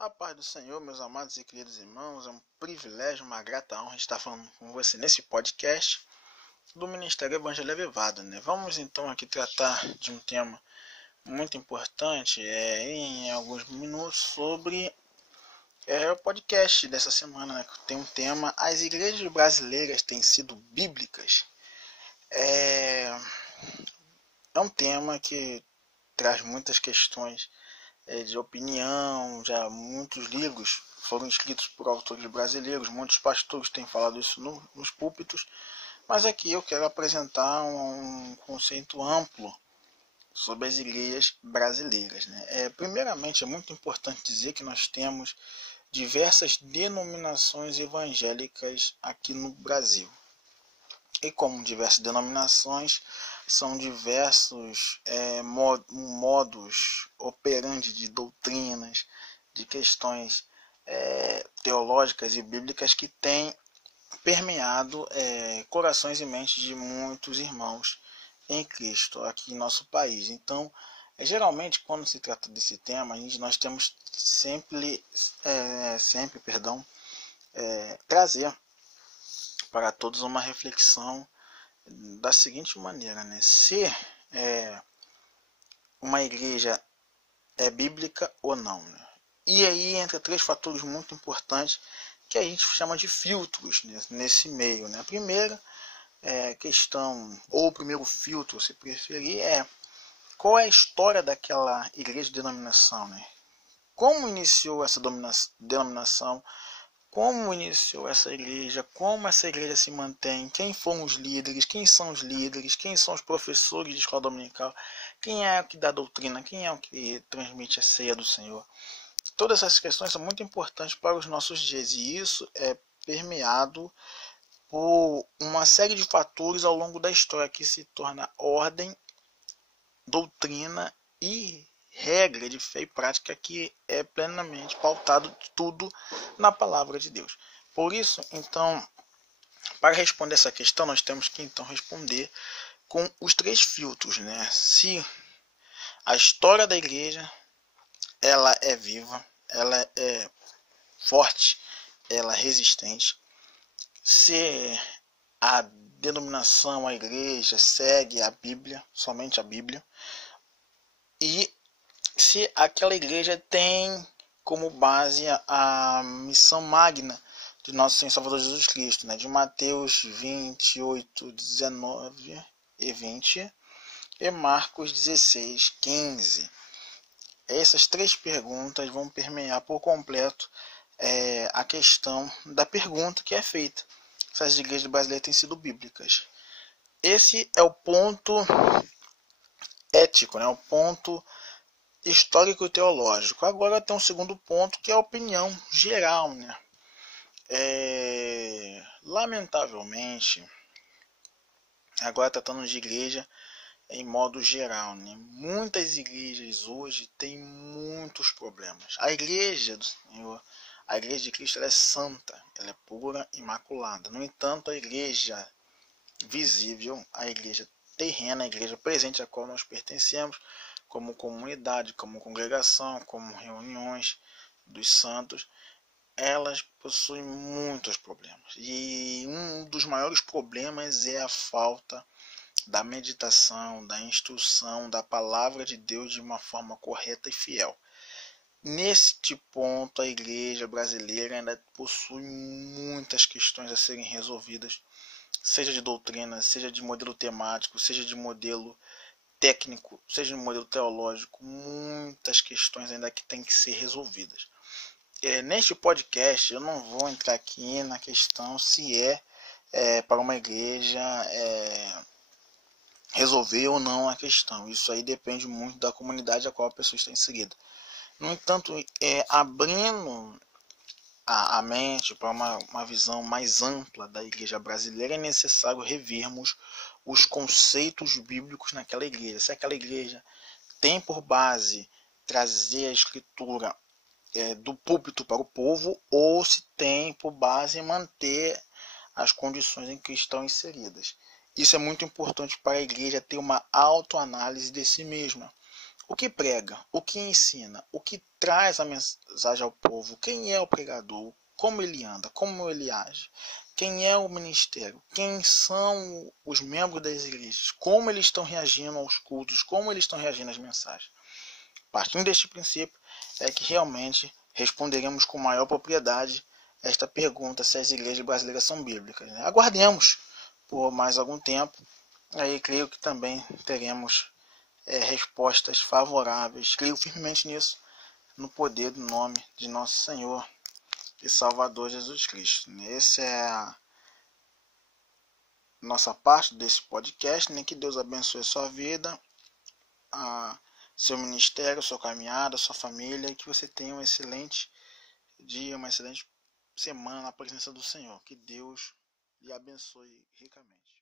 A paz do Senhor, meus amados e queridos irmãos, é um privilégio, uma grata honra estar falando com você nesse podcast do Ministério Evangelho Avivado, né? Vamos então aqui tratar de um tema muito importante em alguns minutos sobre o podcast dessa semana, né? Que tem um tema: as igrejas brasileiras têm sido bíblicas. É um tema que traz muitas questões de opinião. Já muitos livros foram escritos por autores brasileiros, muitos pastores têm falado isso nos púlpitos, mas aqui eu quero apresentar um conceito amplo sobre as igrejas brasileiras, né? Primeiramente, é muito importante dizer que nós temos diversas denominações evangélicas aqui no Brasil. E como diversas denominações, são diversos modos operandi de doutrinas, de questões teológicas e bíblicas que têm permeado corações e mentes de muitos irmãos em Cristo aqui em nosso país. Então, geralmente, quando se trata desse tema, nós temos sempre trazer para todos uma reflexão da seguinte maneira, né? Se uma igreja é bíblica ou não, né? E aí entra três fatores muito importantes que a gente chama de filtros, né, nesse meio, né? A primeira questão, ou o primeiro filtro, se preferir, qual é a história daquela igreja de denominação, né? Como iniciou essa denominação? Como iniciou essa igreja, como essa igreja se mantém, quem foram os líderes, quem são os professores de escola dominical, quem é o que dá doutrina, quem é o que transmite a ceia do Senhor. Todas essas questões são muito importantes para os nossos dias, e isso é permeado por uma série de fatores ao longo da história que se torna ordem, doutrina e regra de fé e prática, que é plenamente pautado tudo na palavra de Deus. Por isso, então, para responder essa questão, nós temos que então responder com os três filtros, né? Se a história da igreja ela é viva, ela é forte, ela é resistente. Se a denominação, a igreja segue a Bíblia, somente a Bíblia, e se aquela igreja tem como base a missão magna de nosso Senhor Salvador Jesus Cristo, né? De Mateus 28, 19 e 20 e Marcos 16, 15. Essas três perguntas vão permear por completo a questão da pergunta que é feita: se as igrejas brasileiras têm sido bíblicas. Esse é o ponto ético, né? O ponto histórico e teológico. Agora tem um segundo ponto, que é a opinião geral, né? Lamentavelmente, agora tratando de igreja em modo geral, né? Muitas igrejas hoje têm muitos problemas. A igreja do Senhor, a igreja de Cristo, ela é santa, ela é pura, imaculada. No entanto, a igreja visível, a igreja terrena, a igreja presente a qual nós pertencemos, como comunidade, como congregação, como reuniões dos santos, elas possuem muitos problemas. E um dos maiores problemas é a falta da meditação, da instrução da palavra de Deus de uma forma correta e fiel. Neste ponto, a igreja brasileira ainda possui muitas questões a serem resolvidas, seja de doutrina, seja de modelo temático, seja de modelo técnico, seja no modelo teológico. Muitas questões ainda que têm que ser resolvidas. Neste podcast eu não vou entrar aqui na questão se para uma igreja resolver ou não a questão. Isso aí depende muito da comunidade a qual a pessoa está inserida. No entanto, abrindo a mente para uma visão mais ampla da igreja brasileira, é necessário revermos os conceitos bíblicos naquela igreja. Se aquela igreja tem por base trazer a escritura do púlpito para o povo, ou se tem por base manter as condições em que estão inseridas. Isso é muito importante para a igreja ter uma autoanálise de si mesma. o que prega, o que ensina, o que traz a mensagem ao povo, quem é o pregador, como ele anda, como ele age, quem é o ministério, quem são os membros das igrejas, como eles estão reagindo aos cultos, como eles estão reagindo às mensagens. Partindo deste princípio, é que realmente responderemos com maior propriedade esta pergunta se as igrejas brasileiras são bíblicas. Aguardemos por mais algum tempo, aí creio que também teremos respostas favoráveis. Creio firmemente nisso, no poder do nome de nosso Senhor e Salvador Jesus Cristo. Essa é a nossa parte desse podcast, que Deus abençoe a sua vida, seu ministério, sua caminhada, sua família, e que você tenha um excelente dia, uma excelente semana na presença do Senhor. Que Deus lhe abençoe ricamente.